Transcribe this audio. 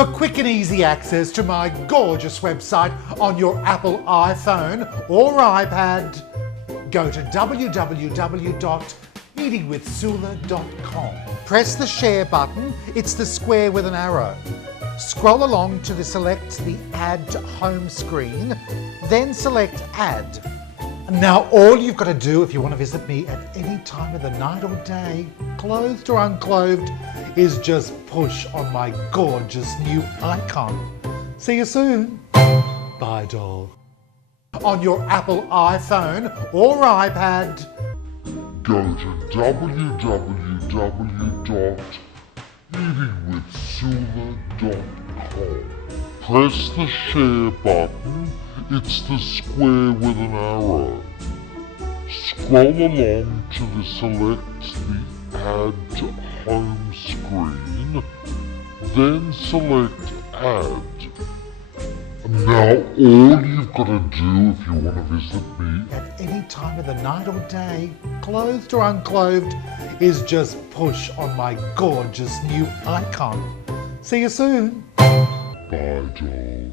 For quick and easy access to my gorgeous website on your Apple iPhone or iPad, go to www.eatingwithsula.com. Press the share button, it's the square with an arrow. Scroll along to select the Add to Home screen, then select Add. Now all you've got to do if you want to visit me at any time of the night or day, clothed or unclothed, is just push on my gorgeous new icon. See you soon. Bye, doll. On your Apple iPhone or iPad, go to www.eatingwithsula.com. Press the share button, it's the square with an arrow. Scroll along to select the Add to Home screen, then select Add. Now all you've got to do if you want to visit me at any time of the night or day, clothed or unclothed, is just push on my gorgeous new icon. See you soon. Bye, doll.